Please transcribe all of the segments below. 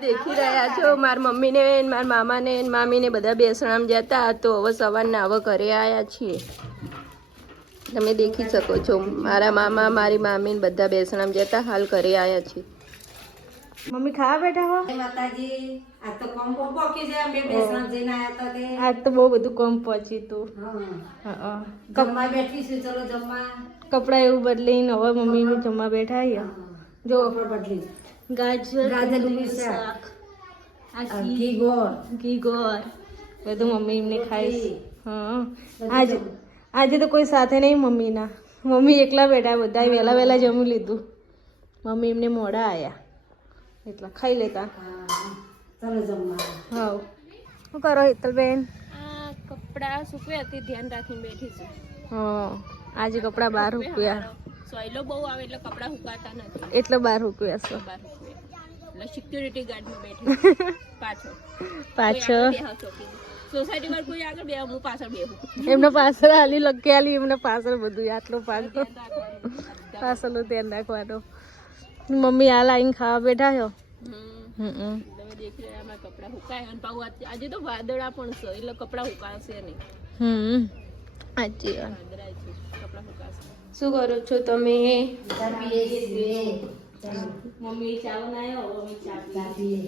દેખી રહ્યા છો મારા મમ્મીને મારા મામાને મામીને બધા બેસણામ જતા તો હવે સવારના હવે ઘરે આવ્યા છીએ. તમે દેખી શકો છો મારા મામા મારી મામીને બધા બેસણામ જતા હાલ ઘરે આવ્યા છીએ. મમ્મી ખાવા બેઠા હો માતાજી. આ તો કોમ પોકી જાય બે બેસણામ જઈને આયા તો તે આજ તો બહુ બધું કોમ પહોંચી તું. હા જમવા બેઠી છું. ચલો જમવા. કપડા એવું બદલીને હવે મમ્મી જમવા બેઠા અહીંયા. જો બદલી ગાજરનું શાક ઘી ગોળ બધું મમ્મી એમને ખાઈશ. હા આજે તો કોઈ સાથે નહીં મમ્મીના. મમ્મી એકલા બેઠા બધા વહેલા વહેલા જમી લીધું. મમ્મી એમને મોડા આવ્યા એટલા ખાઈ લેતા. ચાલો જમવા. હા શું કરો હેતલબેન? આ કપડા સૂકવ્યા હતી ધ્યાન રાખીને બેઠી છું. હા આજે કપડા બહાર સૂકવ્યા. સોયલો બહુ આવે એટલે કપડા સુકાતા નથી એટલે બહાર સૂકવ્યા છે. એટલે સિક્યુરિટી ગાર્ડમાં બેઠી પાછળ સોસાયટી માં કોઈ આગળ બે હું પાછળ બેહું. એમને પાછળ હાલી લગી હાલી એમને પાછળ બધું આટલો પાછળ પાછળનું ધ્યાન રાખવાનું. મમ્મી હાલ આવીને ખાવા બેઠા છો. તમે દેખી રહ્યા અમારા કપડા સુકાય અને પાછું આજે તો વાદળા પણ છે એટલે કપડા સુકાશે નહીં. સાચી વાત. કપડા સુકાશે. શું કરો છો તમે? મમ્મી ચા બનાવ્યો મમ્મી ચા પીએ.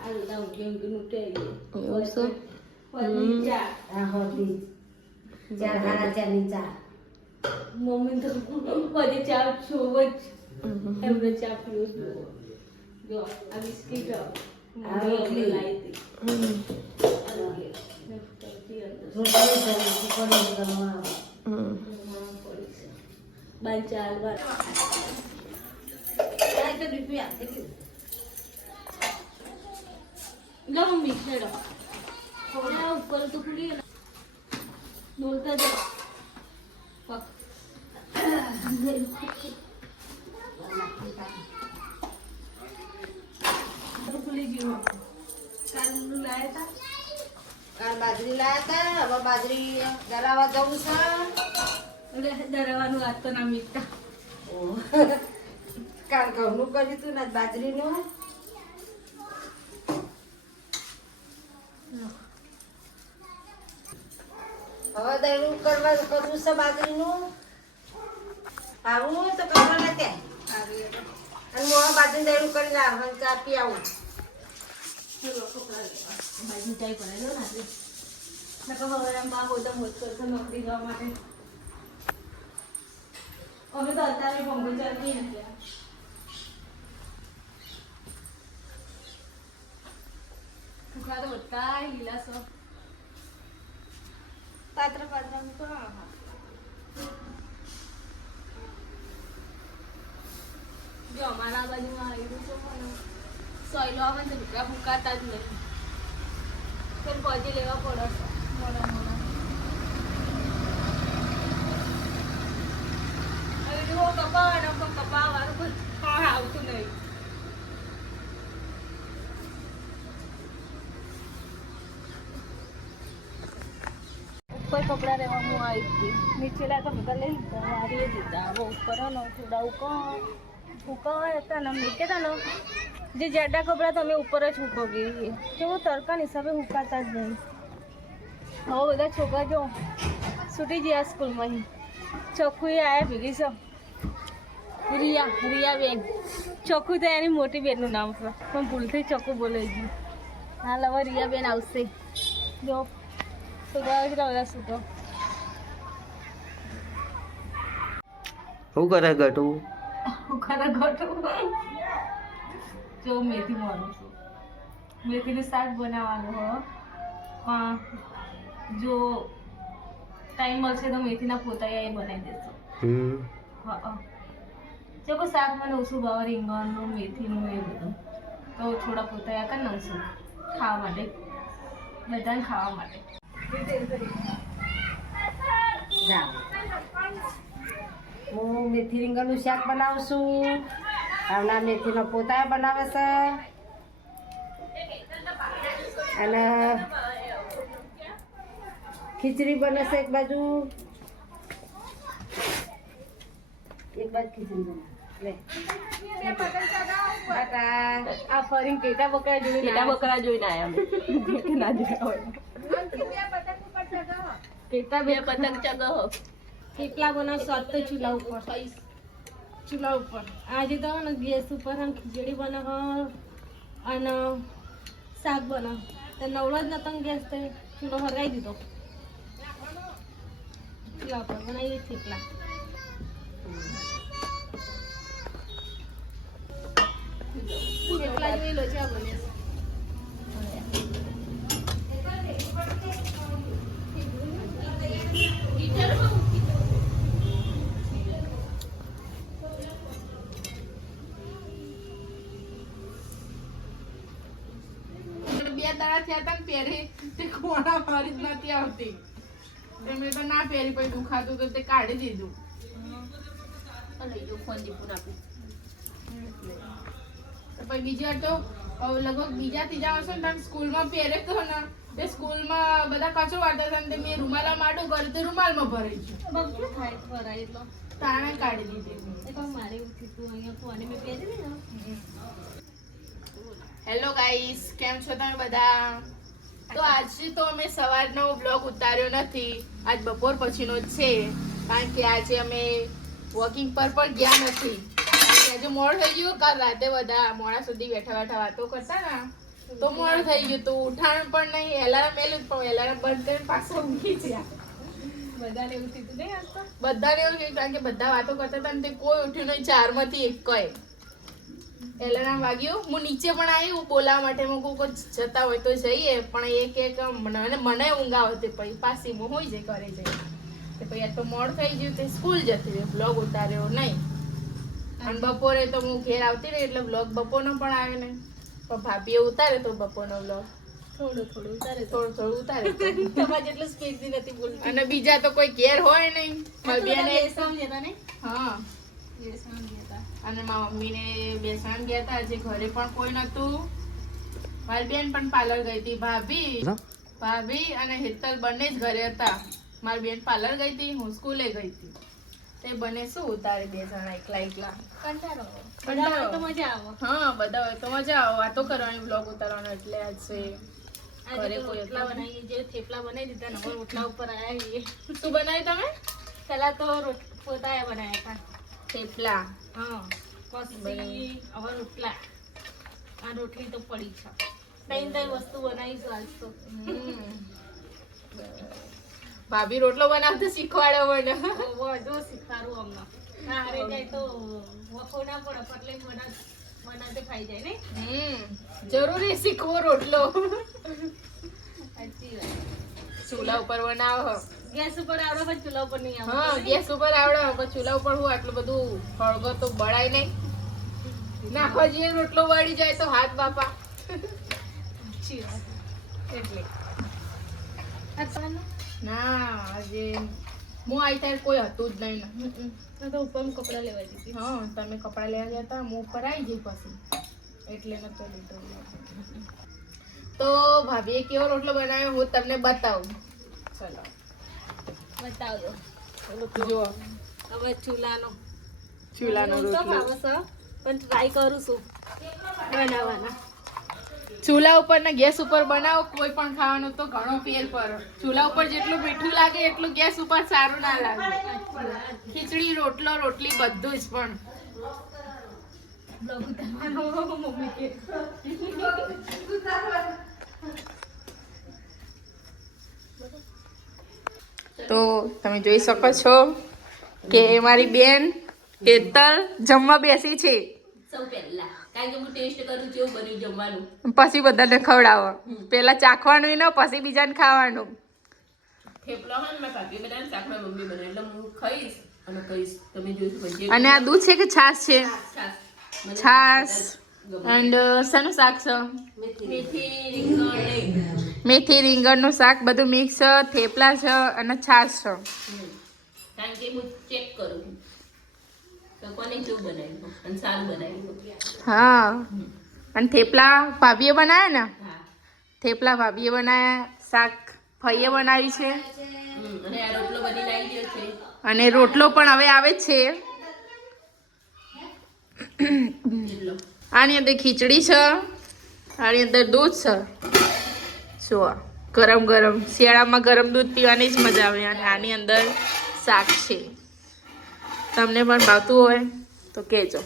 આ બધા ઊંઘી ઉઠે એવું છે. મમ્મી તો બધી ચા છું જ એમને ચા પીવું. જો આ બિસ્કીટ મમ્મી ખેડો ઉપર તો ખુલી બોલતા જાઓ. કાલ બાજરી લાયા હતા. હવે બાજરી દરાવા જવું છે. એટલે દરવાનું વાત તો ના મીઠા. કાલ ઘઉંનું કર્યું હતું ને બાજરીનું. હવે દળું કરવું છે બાજરીનું. આવું તો કરવા ને ત્યાં અને હું બાજરી દળું કરીને આવવાનું ચા પી આવું. બાજુ ચાય કરાવી લો ને આપણે હવે આમ બા બધા મોજ કરશે નોકરી જવા માટે. અમે તો અત્યારે બોમ્બે ચાલતી નથી. કપડા તો બધા લીલા છો. પાત્રા પાત્રાનું તો જો અમારા બાજુમાં આવ્યું છે પણ સોયલો આવે ને ઢુકડા ફૂંકાતા જ નહીં. પણ પહોંચી લેવા પડે છે મોડા મોડા. હવે જુઓ કપા વાળું પણ આવતું નહીં. ઉપર કપડા લેવા હું આવી હતી. નીચેલા તો બધા લઈ લીધા વારીએ દીધા. હવે ઉપર ને થોડા ઉકાળા હતા ને મૂકે હતા ને જે જાડા કપડાં તમે ઉપર જ ઉકાવીએ કેવું તડકા હિસાબે ઉકાતા જ નહીં. હવે બધા છોકરા જો છૂટી ગયા સ્કૂલમાં. ચોખ્ખું આવ્યા ભેગી છો રિયાબેન. ચોખ્ખું તો એની મોટી બેનનું નામ છે પણ ભૂલથી ચોખ્ખું બોલાઈ ગયું. હાલ હવે રિયાબેન આવશે. જો છોકરા કેટલા બધા છૂટો. શું કરે ગટુ? જો મેથી મારું છું. મેથીનું શાક બનાવવાનું હો. પણ જો ટાઈમ મળશે તો મેથીના પોતા બનાવી દેશો. હા જો કોઈ શાક મને ઓછું ભાવે રીંગણનું મેથીનું એ બધું તો થોડા પોતા કરી નાખશું ખાવા માટે બધાને ખાવા માટે. હું મેથી રીંગણનું શાક બનાવું છું. હમણાં મેથીનો પોતા બનાવે છે અને ખીચડી બને છે. એક બાજુ ખીચડી બને લે ટાટા. આ ફરીને પેટા બકરા જોઈને પેટા બકરા જોઈને આયા ના જોયા પેટા બે પતંગ ચગો કેટલા બનાવશો આજ તો ચૂલા ઉપર ચૂલા ઉપર આજે તો ને ગેસ ઉપર આમ ખીચડી બનાવ અને શાક બનાવ તો નવરો જ નતો ગેસ તો ચૂલો હરગાઈ દીધો ચૂલા ઉપર બનાવીએ થેપલા થેપલા જોઈ લો ચા બને દાડા થયા હતા ને પહેરી તે કોણા મારી જ નથી આવતી મેં તો ના પહેરી પછી દુખાતું તો તે કાઢી દીધું ફોન દીપું આપું તો પછી બીજી વાર તો લગભગ બીજા ત્રીજા વર્ષે ને સ્કૂલમાં પહેરે તો ને તે સ્કૂલમાં બધા કચરો વાળતા હતા ને તે મેં રૂમાલા માટું કર્યું તે રૂમાલમાં ભરાઈ ગયું બગડું થાય ભરાય એટલો તાણે કાઢી દીધી એ પણ મારે એવું થયું તું અહીંયા કોને મેં પહેરી ને હેલો ગાઈસ કેમ છો તમે બધા તો આજે તો અમે સવારનો બ્લોગ ઉતાર્યો નથી આજ બપોર પછીનો જ છે કારણ કે આજે અમે વોકિંગ પર પણ ગયા નથી આજે મોડું થઈ ગયું કાલ રાતે બધા મોડા સુધી બેઠા બેઠા વાતો કરતા ને તો મોડું થઈ ગયું તો ઉઠાણ પણ નહીં એલાર્મ મેલું પણ એલાર્મ બંધ કરીને પાછો ઊંઘી ગયા બધાને એવું થયું નહીં આજ તો બધાને એવું થયું કારણ કે બધા વાતો કરતા હતા ને તે કોઈ ઉઠ્યું નહીં 4 માંથી એક કઈ એલાર્મ વાગ્યું હું નીચે પણ આવી બોલાવવા માટે હું કોઈ જતા હોય તો જઈએ પણ એક મને ઊંઘ આવતી પછી પાછી હું હોઈ જાય ઘરે જઈ તો પછી આ તો મોડ થઈ ગયું તે સ્કૂલ જતી રહી બ્લોગ ઉતાર્યો નહીં અને બપોરે તો હું ઘેર આવતી રહી એટલે બ્લોગ બપોરનો પણ આવે ને પણ ભાભીએ ઉતારે તો બપોરનો બ્લોગ થોડું ઉતારે થોડું ઉતારે તમારે જેટલું સ્પીડથી નથી બોલતી અને બીજા તો કોઈ ઘેર હોય નહીં ભાભીને સમજ્યા ને હા અને મારા મમ્મીને બેસણ ગયા હતા આજે ઘરે પણ કોઈ નતું મારી બેન પણ પાર્લર ગઈ હતી ભાભી અને હેતલ બંને જ ઘરે હતા મારી બેન પાર્લર ગઈ હતી હું સ્કૂલે ગઈ હતી તે બંને શું ઉતારે બે જણા એકલા કંટાળો કંટાળો. તો મજા આવે હા બધા હોય તો મજા આવે વાતો કરવાની બ્લોગ ઉતારવાનો એટલે આજે આજે તો રોટલા બનાવીએ જે થેપલા બનાવી દીધા ને હવે રોટલા ઉપર આવીએ શું બનાવ્યું તમે પેલા તો પોતાએ બનાવ્યા હતા થેપલા હા પછી હવે રોટલા આ રોટલી તો પડી છે ત્રણ વસ્તુ બનાવીશું આજ તો ભાભી રોટલો બનાવતા શીખવાડ્યો મને જો શીખવાડું હમણાં હારે જાય તો વખો ના પડે પટલે બનાવતે ખાઈ જાય ને જરૂરી શીખવો રોટલો સાચી વાત ચૂલા ઉપર બનાવો ગેસ ઉપર આવડે પણ ચૂલા ઉપર નહીં હા આવડે ગેસ ઉપર આવડે પણ ચૂલા ઉપર હું આટલું બધું હળગો તો બળાય નહીં નાખવા જઈએ રોટલો વળી જાય તો હાથ બાપા સાચી વાત એટલે અત્યારનો ના આજે હું આવી ત્યારે કોઈ હતું જ નહીં ને તો ઉપર કપડાં લેવા દીધી હા તમે કપડાં લેવા ગયા હતા હું ઉપર આવી જઈ પછી એટલે નતો લીધો તો ભાભીએ કેવો રોટલો બનાવ્યો હું તમને બતાવું ચલો બતાવજો જુઓ હવે ચૂલાનો ચૂલાનો મને તો રોટલો ભાવે છે પણ ટ્રાય કરું છું બનાવવાના ચૂલા ઉપર ને ગેસ ઉપર બનાવો કોઈ પણ ખાવાનું તો ઘણો ફેર પડે ચૂલા ઉપર જેટલું મીઠું લાગે એટલું ગેસ ઉપર સારું ના લાગે ખીચડી રોટલો રોટલી બધું જ પણ બ્લોગ ઉતારવાનો મમ્મી કે તો તમે જોઈ શકો છો કે મારી બેન હેતલ જમવા બેસી છે સૌ પહેલા કારણ કે હું ટેસ્ટ કરું કેવું બન્યું જમવાનું પછી બધાને ખવડાવો પેલા ચાખવાનું ને પછી બીજાને ખાવાનું થેપલા હોય ને મારા ભાભી બનાવે શાક મારી મમ્મી બનાવે એટલે હું ખાઈશ અને કહીશ તમે જોઈશું પણ જે અને આ દૂધ છે કે છાશ છે છાશ મને છાશ ગમે. એન્ડ શાનું શાક છે મેથી રીંગણ ને મેથી રીંગણનું શાક બધું મિક્સ છે થેપલા છે અને છાશ છે કારણ કે હું ચેક કરું છું તો કોને કેવું બનાવ્યું અને સારું બનાવ્યું હા અને થેપલા ભાભીએ બનાવ્યા ને હા થેપલા ભાભીએ બનાવ્યા શાક ફઈએ બનાવી છે અને આ રોટલો બની લાવી ગયો છે અને રોટલો પણ હવે આવે જ છે એટલો આની અંદર ખીચડી છે, આની અંદર દૂધ છે. જો ગરમ ગરમ શિયાળામાં ગરમ દૂધ પીવાની જ મજા આવે. અને આની અંદર શાક છે. તમને પણ ભાવતું હોય તો કહેજો.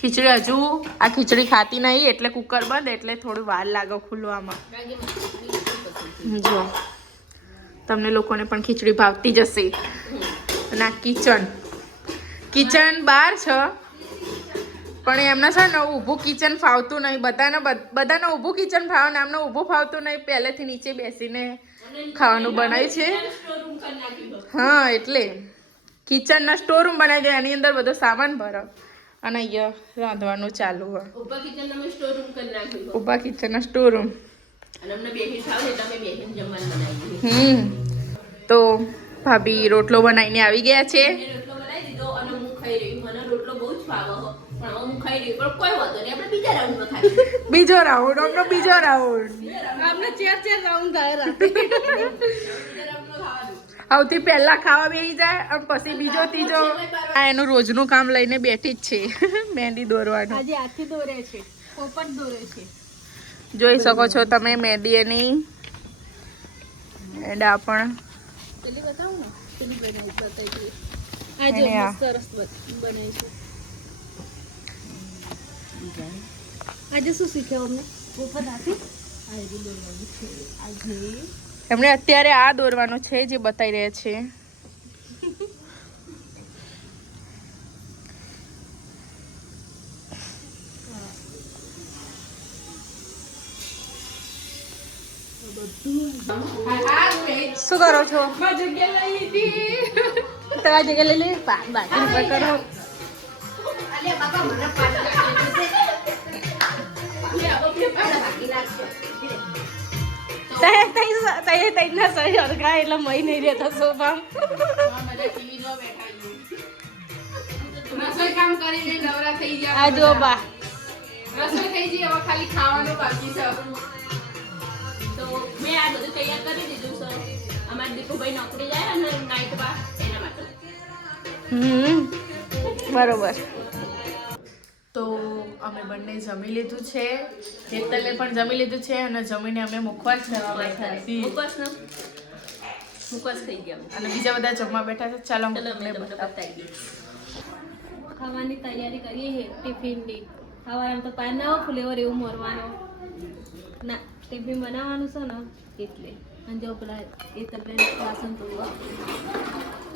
ખીચડી હજુ આ ખીચડી ખાતી નહીં એટલે કુકર બંધ, એટલે થોડી વાર લાગે ખુલવામાં. જો તમને લોકોને પણ ખીચડી ભાવતી જશે. અને આ કિચન બહાર છે, પણ એમને છે ને ઊભું કિચન ફાવતું નહીં. બધાને ઊભું કિચન ફાવે ને આમને ઊભું ફાવતું નહીં. પહેલેથી નીચે બેસીને ખાવાનું બનાવ્યું છે. હા, એટલે કિચનના સ્ટોર રૂમ બનાવી દે, એની અંદર બધો સામાન ભરો અને અહીંયા રાંધવાનું ચાલુ હોય. ઊભા કિચનના સ્ટોર રૂમ. તો ભાભી રોટલો બનાવીને આવી ગયા છે. બીજો રાઉન્ડ અમને બીજો રાઉન્ડ આપણે ચાર રાઉન્ડ થાય રાતે. સૌથી પહેલા ખાવા બેસી જાય અને પછી બીજો ત્રીજો. આ એનું રોજનું કામ લઈને બેઠી જ છે, મહેંદી દોરવાનું. આજે હાથથી દોરે છે, પોપટ દોરે છે. જોઈ શકો છો તમે મહેંદી એની. એન્ડ આ પણ પેલી બતાવો ને, પેલી બનાવી બતાવી. આજે સરસ બનાવી છે. આજે શું શીખ્યો અમને? પોપટ હાથી આજે દોરવાનું છે. આજે એમણે અત્યારે આ દોરવાનું છે જે બતાવી રહ્યા છે. શું કરો છો? તમારી જગ્યા લઈ લે. બાકી કરો. એટલે મહી નહીં રહેતા સોફામાં. રસોઈ કામ કરીને નવરા થઈ ગયા. આ જો બા રસોઈ થઈ ગઈ, હવે ખાલી ખાવાનું બાકી છે. તો મેં આ બધું તૈયાર કરી દીધું છે. અમારા દીકુભાઈ નોકરી જાય અને નાઈટમાં એના માટે. બરોબર. તો અમે બંને જમી લીધું છે. હેતલે પણ જમી લીધું છે અને જમીને અમે મુખવાસ કરવા બેઠા છીએ. મુકવાસ થઈ ગયા અને બીજા બધા જમવા બેઠા છે. ચાલો હું ચલો તમને મેં તમને બતાવું. બતાવી દઉં. ખાવાની તૈયારી કરીએ છીએ ટિફિનની. ખાવાનું તો પાર ના ફ્લેવર એવું મરવાનો ના. ટિફિન બનાવવાનું છે ને એટલે. અને જો પેલા એ તમે વાસણ ધોવા,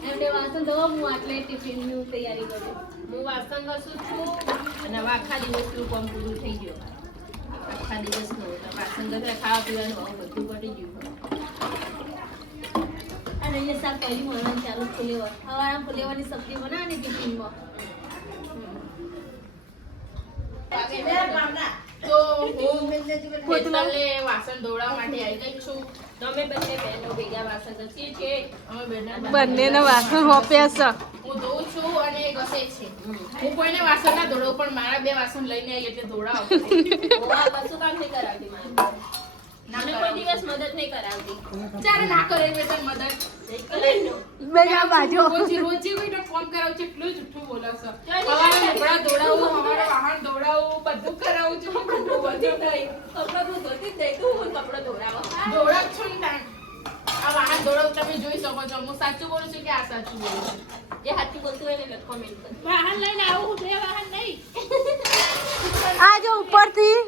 એમને વાસણ ધોવા, હું આટલે ટિફિનની તૈયારી કરું. હું વાસણ ઘસું છું અને હવે આખા દિવસનું કામ પૂરું થઈ ગયું. આખા દિવસનું વાસણ ઘસે, ખાવા પીવાનું હવે બધું પડી ગયું. અને અહીંયા શાકભાજી મળવાનું ચાલુ ફુલેવર. હવાના ફુલેવરની સબ્જી બનાવવાની ટિફિનમાં. તો હું હેતલને વાસણ ધોવડાવવા માટે આવી ગઈ છું. તમે બંને બહેનો ભેગા વાસણ ઘસીએ છીએ. અમે બંનેને વાસણ હોપ્યા છે. હું ધોઉં છું અને એ ઘસે છે. હું કોઈને વાસણ ના ધોડાવું, પણ મારા બે વાસણ લઈને આવી એટલે ધોડાવું. આ કશું કામ નહીં કરાવતી મારે. મને કોઈ દિવસ મદદ નહીં કરાવતી. ચારે ના કરે મેં તને મદદ. બેજા બાજુ રોજે કોઈને ફોન કરાવું છું, એટલું જૂઠું બોલાવશો. હવારે કપડાં ધોડાવું, હવારે વાહન ધોડાવું, બધું કરાવું છું. બધું નહીં. કપડાં તો ધોતી જ નહીં. તું કપડાં ધોડાવો. ધોડાવ છું ને તાણ. આ વાહન ધોડાવું તમે જોઈ શકો છો. હું સાચું બોલું છું કે આ સાચું બોલું છું? જે હાથી બોલતું હોય ને કોમેન્ટ કર. વાહન લઈને આવું, બે વાહન નહીં. આ જો ઉપરથી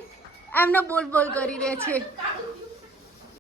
એમને બોલ બોલ કરી રહે છે.